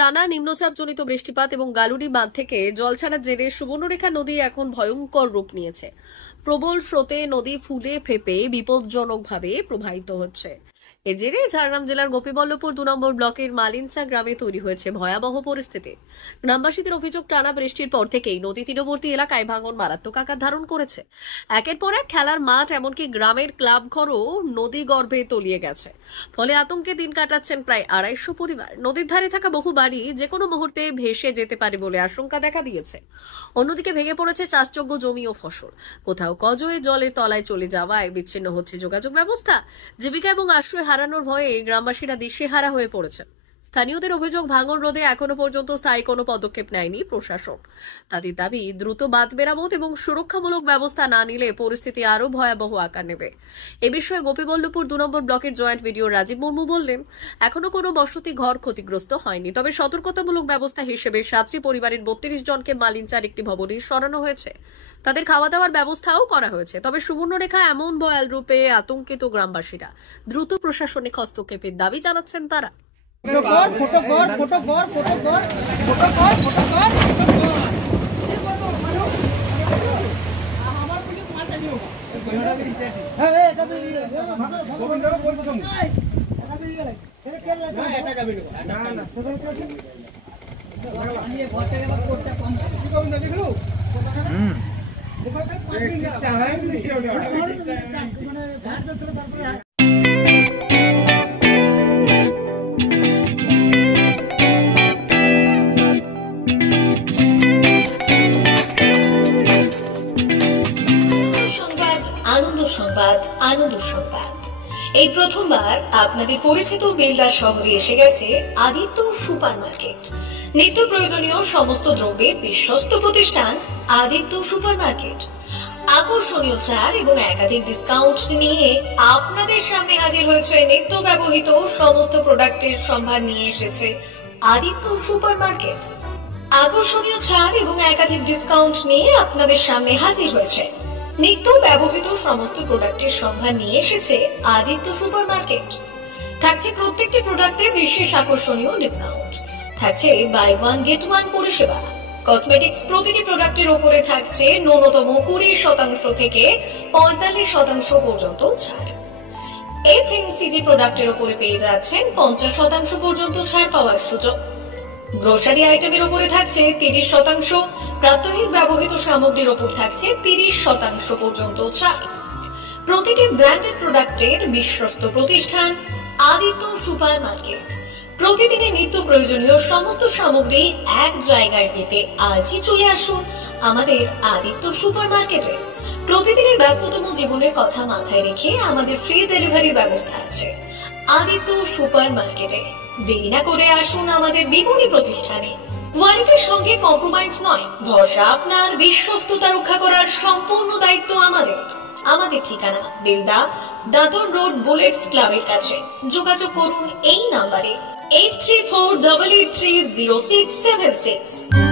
টানা নিম্নচাপজনিত বৃষ্টিপাত এবং গালুড়ি বাঁধ থেকে জল ছাড়ার জেরে সুবর্ণরেখা নদী এখন ভয়ঙ্কর রূপ নিয়েছে। প্রবল স্রোতে নদী ফুলে ফেপে বিপজ্জনকভাবে প্রবাহিত হচ্ছে। এর জেরে ঝাড়গ্রাম জেলার গোপীবল্লভপুর 2 নম্বর ব্লকের মালিঞ্চা গ্রামে তৈরি হয়েছে ভয়াবহ পরিস্থিতি। গ্রামবাসীদের অভিযোগ, টানা বৃষ্টির পর থেকেই নদী তীরবর্তী এলাকায় ভাঙন মারাত্মক আকার ধারণ করেছে। একের পর এক খেলার মাঠ, এমনকি গ্রামের ক্লাব ঘরও নদী গর্ভে তলিয়ে গেছে। ফলে আতঙ্কে দিন কাটাচ্ছেন প্রায় 250 পরিবার। নদীর ধারে থাকা বহু বাড়ি যে কোনো মুহূর্তে ভেসে যেতে পারে বলে আশঙ্কা দেখা দিয়েছে। অন্যদিকে ভেঙে পড়েছে চাষযোগ্য জমি ও ফসল। কোথাও কজয়ে জলের তলায় চলে যাওয়ায় বিচ্ছিন্ন হচ্ছে যোগাযোগ ব্যবস্থা। জীবিকা এবং আশ্রয় হারানোর ভয়ে গ্রামবাসীরা দিশেহারা হয়ে পড়েছেন। স্থানীয়দের অভিযোগ, ভাঙন রোধে এখনো পর্যন্ত স্থায়ী কোনো পদক্ষেপ নেয়নি প্রশাসন। তাদের দাবি, দ্রুত বাঁধ মেরামত এবং সুরক্ষামূলক ব্যবস্থা না নিলে পরিস্থিতি আরো ভয়াবহ আকার নেবে। এ বিষয়ে গোপীবল্লভপুর 2 নম্বর ব্লকের জয়েন্ট ভিডিও রাজীব মুর্মু বললেন, এখনো কোনো বসতি ঘর ক্ষতিগ্রস্ত হয়নি, তবে সতর্কতামূলক ব্যবস্থা হিসেবে 7টি পরিবারের 32 জনকে মালিঞ্চার একটি ভবনে সরানো হয়েছে। তাদের খাওয়া দাওয়ার ব্যবস্থাও করা হয়েছে। তবে সুবর্ণরেখা এমন ভয়াল রূপে আতঙ্কিত গ্রামবাসীরা দ্রুত প্রশাসনিক হস্তক্ষেপের দাবি জানাচ্ছেন তারা। আনন্দ সংবাদ, আনন্দ সংবাদ। এই প্রথমবার আপনাদের পরিচিত বেলদা শহরে এসে গেছে আদিত্য সুপার মার্কেট। নিত্য প্রয়োজনীয় সমস্ত দ্রব্যের বিশ্বস্ত প্রতিষ্ঠান আদিত্য সুপার মার্কেট। আকর্ষণীয় ছাড় এবং একাধিক ডিসকাউন্ট নিয়ে আপনাদের সামনে হাজির হয়েছে। নিত্য ব্যবহৃত সমস্ত প্রোডাক্টের সম্ভার নিয়ে এসেছে আদিত্য সুপার মার্কেট। আকর্ষণীয় ছাড় এবং একাধিক ডিসকাউন্ট নিয়ে আপনাদের সামনে হাজির হয়েছে। নিত্য ব্যবহৃত সমস্ত প্রোডাক্টের সম্ভার নিয়ে এসেছে আদিত্য সুপার মার্কেট। থাকছে প্রত্যেকটি প্রোডাক্টে বিশেষ আকর্ষণীয় ডিসকাউন্ট। থাকছে বাই ওয়ান গেট ওয়ান পরিষেবা। কসমেটিক্স প্রতিটি প্রোডাক্টের উপরে থাকছে ন্যূনতম 20% থেকে 45% পর্যন্ত ছাড়। এফএমসিজি প্রোডাক্টের উপরে পেয়ে যাচ্ছেন 50% পর্যন্ত ছাড় পাওয়ার সুযোগ। গ্রোসারি আইটেমের উপরে থাকছে 30%, প্রাত্যহিক ব্যবহৃত সামগ্রীর উপর থাকছে 30% পর্যন্ত ছাড়। প্রতিটি ব্র্যান্ডেড প্রোডাক্টের বিশ্বস্ত প্রতিষ্ঠান আদিত্য সুপার মার্কেট। প্রতিদিনের নিত্য প্রয়োজনীয় সমস্ত সামগ্রী এক জায়গায় পেতে আজই চলে আসুন আমাদের আদিত্য সুপার মার্কেটে। প্রতিদিনের ব্যস্ততম জীবনের কথা মাথায় রেখে আমাদের ফ্রি ডেলিভারির ব্যবস্থা আছে আদিত্য সুপার মার্কেটে। দেরি না করে আসুন আমাদের বিপণী প্রতিষ্ঠানে। কোয়ালিটির সঙ্গে কম্প্রোমাইজ নয়, ভরসা আপনার, বিশ্বস্ততা রক্ষা করার সম্পূর্ণ দায়িত্ব আমাদের। আমাদের ঠিকানা বেলদা, দাদন রোড, বুলেটস ক্লাবের কাছে। যোগাযোগ করুন এই নাম্বারে 8348830676।